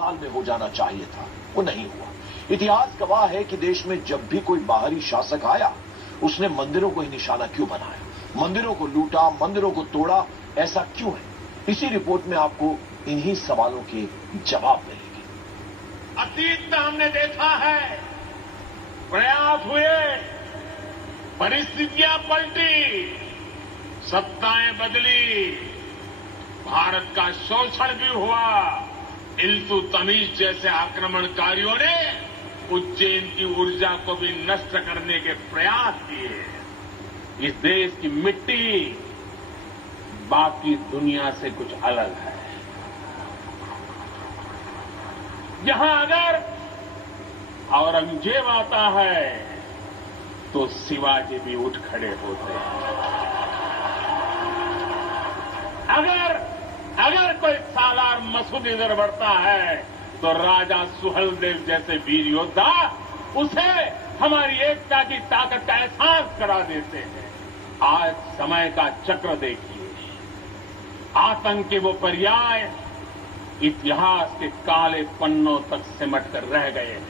साल में हो जाना चाहिए था, वो नहीं हुआ। इतिहास गवाह है कि देश में जब भी कोई बाहरी शासक आया, उसने मंदिरों को ही निशाना क्यों बनाया, मंदिरों को लूटा, मंदिरों को तोड़ा, ऐसा क्यों है? इसी रिपोर्ट में आपको इन्हीं सवालों के जवाब मिलेंगे। अतीत में हमने देखा है, प्रयास हुए, परिस्थितियां पलटी, सत्ताएं बदली, भारत का शोषण भी हुआ। इल्तुतमिश जैसे आक्रमणकारियों ने उज्जैन की ऊर्जा को भी नष्ट करने के प्रयास किए। इस देश की मिट्टी बाकी दुनिया से कुछ अलग है। यहां अगर औरंगजेब आता है तो शिवाजी भी उठ खड़े होते हैं। अगर कोई सालार मसूद इधर बढ़ता है तो राजा सुहेलदेव जैसे वीर योद्धा उसे हमारी एकता की ताकत का एहसास करा देते हैं। आज समय का चक्र देखिए, आतंक के वो पर्याय इतिहास के काले पन्नों तक सिमट कर रह गए हैं।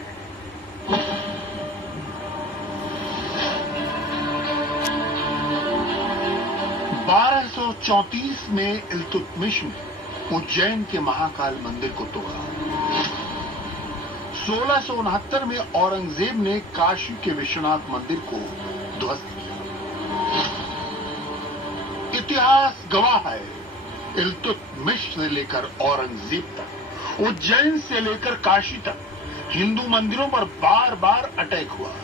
1234 में इल्तुतमिश ने उज्जैन के महाकाल मंदिर को तोड़ा। 1669 में औरंगजेब ने काशी के विश्वनाथ मंदिर को ध्वस्त किया। इतिहास गवाह है, इल्तुतमिश से लेकर औरंगजेब तक, उज्जैन से लेकर काशी तक हिंदू मंदिरों पर बार बार अटैक हुआ,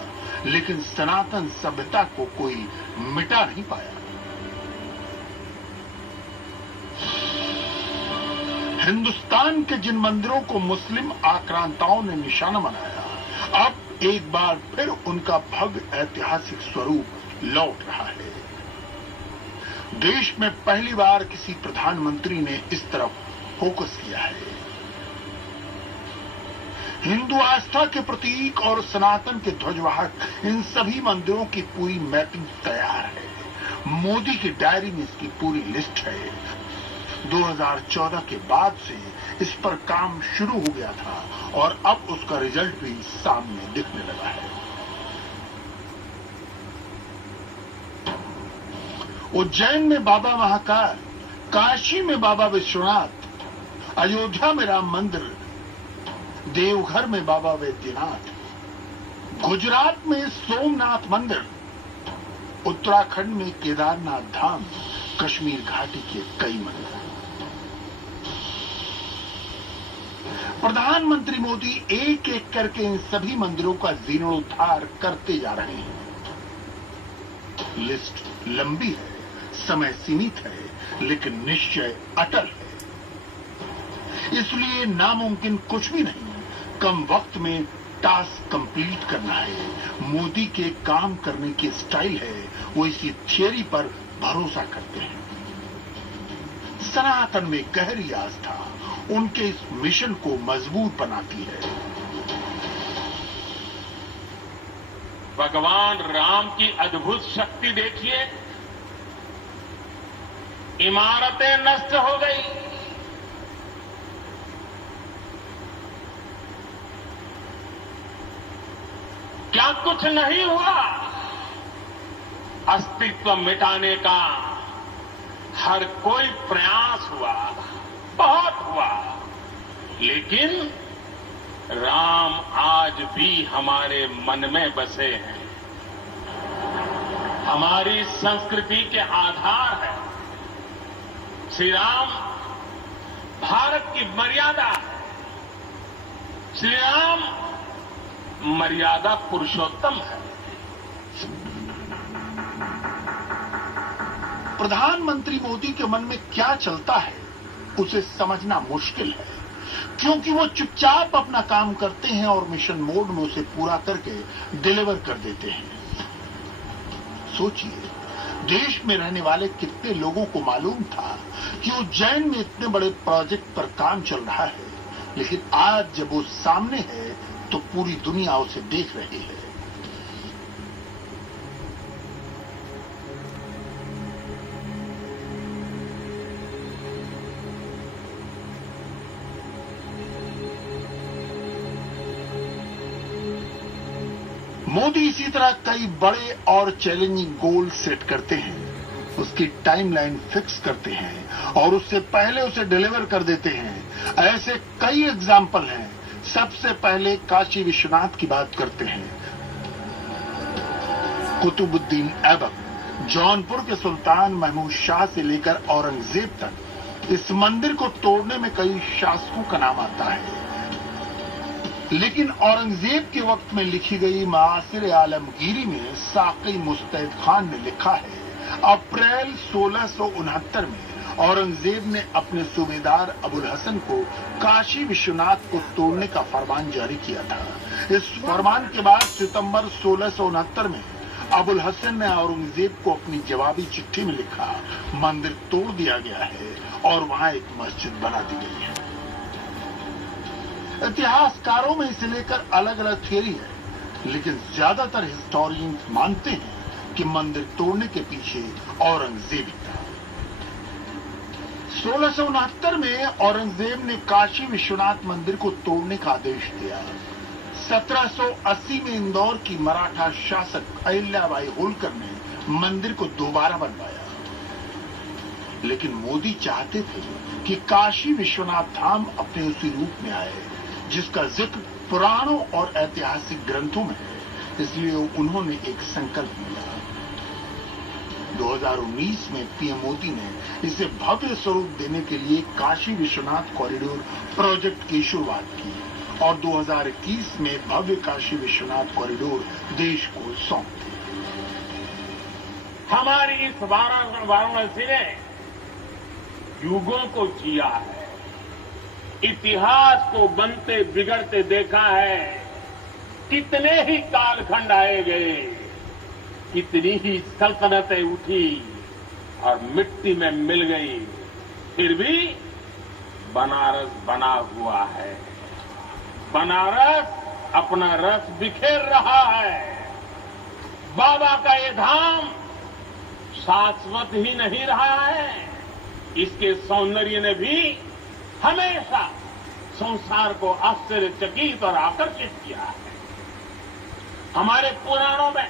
लेकिन सनातन सभ्यता को कोई मिटा नहीं पाया। हिंदुस्तान के जिन मंदिरों को मुस्लिम आक्रांताओं ने निशाना बनाया, अब एक बार फिर उनका भव्य ऐतिहासिक स्वरूप लौट रहा है। देश में पहली बार किसी प्रधानमंत्री ने इस तरफ फोकस किया है। हिंदू आस्था के प्रतीक और सनातन के ध्वजवाहक इन सभी मंदिरों की पूरी मैपिंग तैयार है। मोदी की डायरी में इसकी पूरी लिस्ट है। 2014 के बाद से इस पर काम शुरू हो गया था और अब उसका रिजल्ट भी सामने दिखने लगा है। उज्जैन में बाबा महाकाल, काशी में बाबा विश्वनाथ, अयोध्या में राम मंदिर, देवघर में बाबा वैद्यनाथ, गुजरात में सोमनाथ मंदिर, उत्तराखंड में केदारनाथ धाम, कश्मीर घाटी के कई मंदिर। प्रधानमंत्री मोदी एक एक करके इन सभी मंदिरों का जीर्णोद्धार करते जा रहे हैं। लिस्ट लंबी है, समय सीमित है, लेकिन निश्चय अटल है। इसलिए नामुमकिन कुछ भी नहीं, कम वक्त में टास्क कंप्लीट करना है। मोदी के काम करने की स्टाइल है, वो इसी थियरी पर भरोसा करते हैं। सनातन में गहरी आस्था उनके इस मिशन को मजबूत बनाती है। भगवान राम की अद्भुत शक्ति देखिए, इमारतें नष्ट हो गई, क्या कुछ नहीं हुआ? अस्तित्व मिटाने का हर कोई प्रयास हुआ, बहुत हुआ, लेकिन राम आज भी हमारे मन में बसे हैं, हमारी संस्कृति के आधार है। श्री राम भारत की मर्यादा है। श्री राम मर्यादा पुरुषोत्तम है। प्रधानमंत्री मोदी के मन में क्या चलता है उसे समझना मुश्किल है, क्योंकि वो चुपचाप अपना काम करते हैं और मिशन मोड में उसे पूरा करके डिलीवर कर देते हैं। सोचिए, देश में रहने वाले कितने लोगों को मालूम था कि उज्जैन में इतने बड़े प्रोजेक्ट पर काम चल रहा है, लेकिन आज जब वो सामने है तो पूरी दुनिया उसे देख रही है। मोदी इसी तरह कई बड़े और चैलेंजिंग गोल सेट करते हैं, उसकी टाइमलाइन फिक्स करते हैं और उससे पहले उसे डिलीवर कर देते हैं। ऐसे कई एग्जाम्पल हैं। सबसे पहले काशी विश्वनाथ की बात करते हैं। कुतुबुद्दीन ऐबक, जौनपुर के सुल्तान महमूद शाह से लेकर औरंगजेब तक इस मंदिर को तोड़ने में कई शासकों का नाम आता है, लेकिन औरंगजेब के वक्त में लिखी गई मासिर आलमगीरी में साकी मुस्तैद खान ने लिखा है, अप्रैल 1669 में औरंगजेब ने अपने सूबेदार अबुल हसन को काशी विश्वनाथ को तोड़ने का फरमान जारी किया था। इस फरमान के बाद सितंबर 1669 में अबुल हसन ने औरंगजेब को अपनी जवाबी चिट्ठी में लिखा, मंदिर तोड़ दिया गया है और वहां एक मस्जिद बना दी गई है। इतिहासकारों में इसे लेकर अलग अलग थियरी है, लेकिन ज्यादातर हिस्टोरियंस मानते हैं कि मंदिर तोड़ने के पीछे औरंगजेब था। 1669 में औरंगजेब ने काशी विश्वनाथ मंदिर को तोड़ने का आदेश दिया। 1780 में इंदौर की मराठा शासक अहिल्याबाई होलकर ने मंदिर को दोबारा बनवाया, लेकिन मोदी चाहते थे कि काशी विश्वनाथ धाम अपने उसी रूप में आए जिसका जिक्र पुराणों और ऐतिहासिक ग्रंथों में है, इसलिए उन्होंने एक संकल्प लिया। 2019 में पीएम मोदी ने इसे भव्य स्वरूप देने के लिए काशी विश्वनाथ कॉरिडोर प्रोजेक्ट की शुरुआत की और 2021 में भव्य काशी विश्वनाथ कॉरिडोर देश को सौंप दी। हमारी इस वाराणसी ने युगों को जिया है, इतिहास को बनते बिगड़ते देखा है। कितने ही कालखंड आए गए, कितनी ही सल्तनतें उठी और मिट्टी में मिल गई, फिर भी बनारस बना हुआ है। बनारस अपना रस बिखेर रहा है। बाबा का ये धाम शाश्वत ही नहीं रहा है, इसके सौंदर्य ने भी हमेशा संसार को आश्चर्यचकित और आकर्षित किया है। हमारे पुराणों में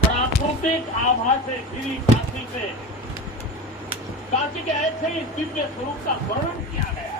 प्राकृतिक आभा से घिरी काशी के ऐसे ही दिव्य स्वरूप का वर्णन किया गया है।